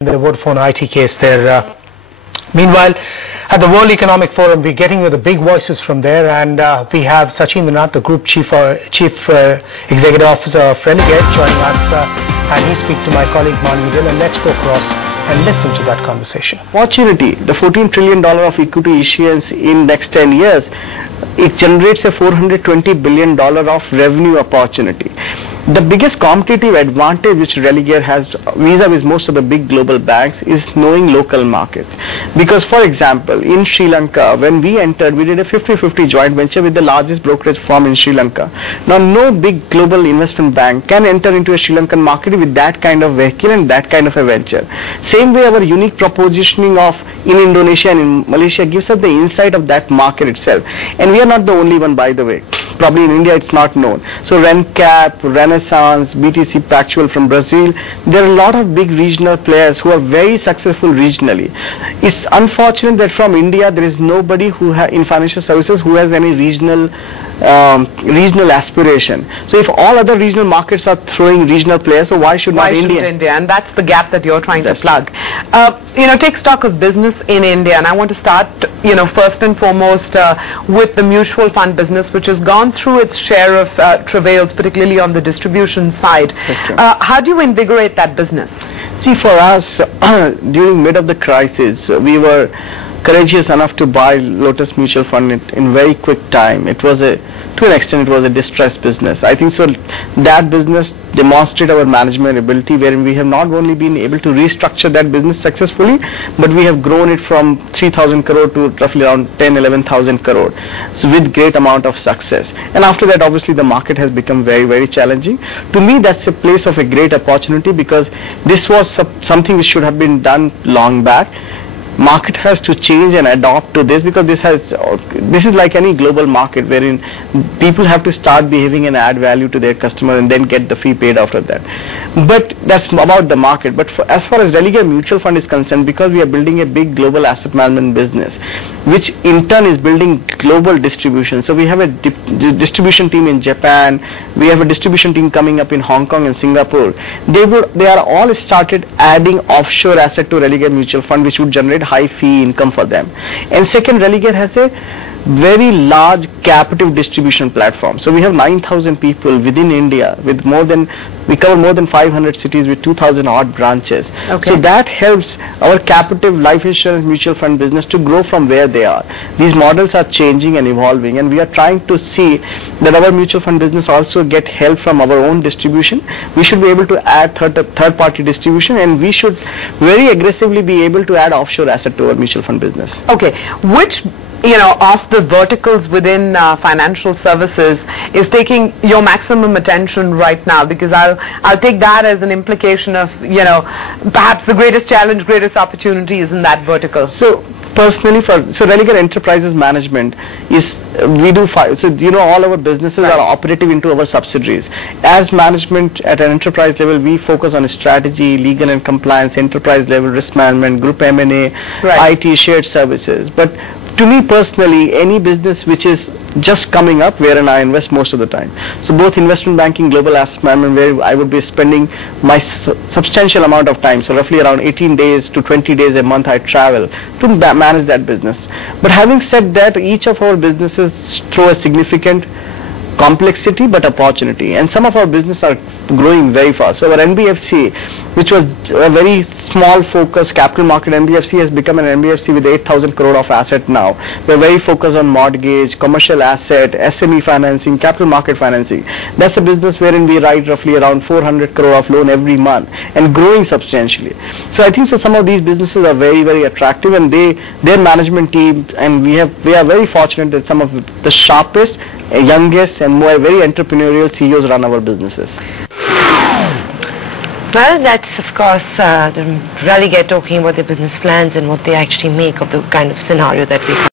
the Vodafone IT case there. Meanwhile, at the World Economic Forum, we're getting the big voices from there, and we have Sachin Meenat, the Group Chief Executive Officer of Religare, joining us, and he speaks to my colleague Manu Dill, and let's go across and listen to that conversation. Opportunity, the $14 trillion of equity issuance in next 10 years, it generates a $420 billion of revenue opportunity. The biggest competitive advantage which Religare has vis-a-vis most of the big global banks is knowing local markets. Because, for example, in Sri Lanka, when we entered, we did a 50-50 joint venture with the largest brokerage firm in Sri Lanka. Now, no big global investment bank can enter into a Sri Lankan market with that kind of vehicle and that kind of a venture. Same way, our unique propositioning of in Indonesia and in Malaysia gives us the insight of that market itself. And we are not the only one, by the way. Probably in India it's not known. So RenCap, Renaissance, BTC Pactual from Brazil, there are a lot of big regional players who are very successful regionally. It's unfortunate that from India there is nobody who in financial services who has any regional aspiration. So if all other regional markets are throwing regional players, so why should not India? India? And that's the gap that you're trying to plug. Take stock of business in India, and I want to start, first and foremost with the mutual fund business, which has gone through its share of travails, particularly on the distribution side. How do you invigorate that business? See, for us, during mid of the crisis, we were courageous enough to buy Lotus Mutual Fund in very quick time. It was to an extent, it was a distressed business. I think so. That business demonstrated our management ability, wherein we have not only been able to restructure that business successfully, but we have grown it from 3,000 crore to roughly around 10-11,000 crore, so with great amount of success. And after that, obviously, the market has become very, very challenging. To me, that's a place of a great opportunity, because this was something which should have been done long back. Market has to change and adopt to this, because this is like any global market wherein people have to start behaving and add value to their customer and then get the fee paid after that. But that's about the market. But as far as Religare Mutual Fund is concerned, because we are building a big global asset management business, which in turn is building global distribution. So we have a distribution team in Japan, we have a distribution team coming up in Hong Kong and Singapore. They are all started adding offshore asset to Religare Mutual Fund, which would generate high fee income for them. And second, Religare has a very large captive distribution platform. So we have 9,000 people within India, with we cover more than 500 cities with 2,000 odd branches. Okay. So that helps our captive life insurance mutual fund business to grow from where they are. These models are changing and evolving, and we are trying to see that our mutual fund business also get help from our own distribution. We should be able to add third-party distribution, and we should very aggressively be able to add offshore asset to our mutual fund business. Okay, which of the verticals within financial services is taking your maximum attention right now? Because I'll take that as an implication of, perhaps the greatest challenge, greatest opportunity is in that vertical. So personally, so Religare Enterprises Management is, we do all our businesses are operative into our subsidiaries. As management at an enterprise level, we focus on strategy, legal and compliance, enterprise level risk management, group M&A, IT, shared services. But to me personally, any business which is just coming up, wherein I invest most of the time. So both investment banking, global asset management, where I would be spending my substantial amount of time, so roughly around 18 days to 20 days a month I travel to manage that business. But having said that, each of our businesses throw a significant complexity but opportunity, and some of our business are growing very fast. So our NBFC, which was a very small focus capital market NBFC, has become an NBFC with 8,000 crore of asset now. We're very focused on mortgage, commercial asset, SME financing, capital market financing. That's a business wherein we write roughly around 400 crore of loan every month and growing substantially. So I think some of these businesses are very, very attractive, and their management team, and we are very fortunate that some of the sharpest, youngest and more very entrepreneurial CEOs run our businesses. Well, that's of course the Religare talking about their business plans and what they actually make of the kind of scenario that we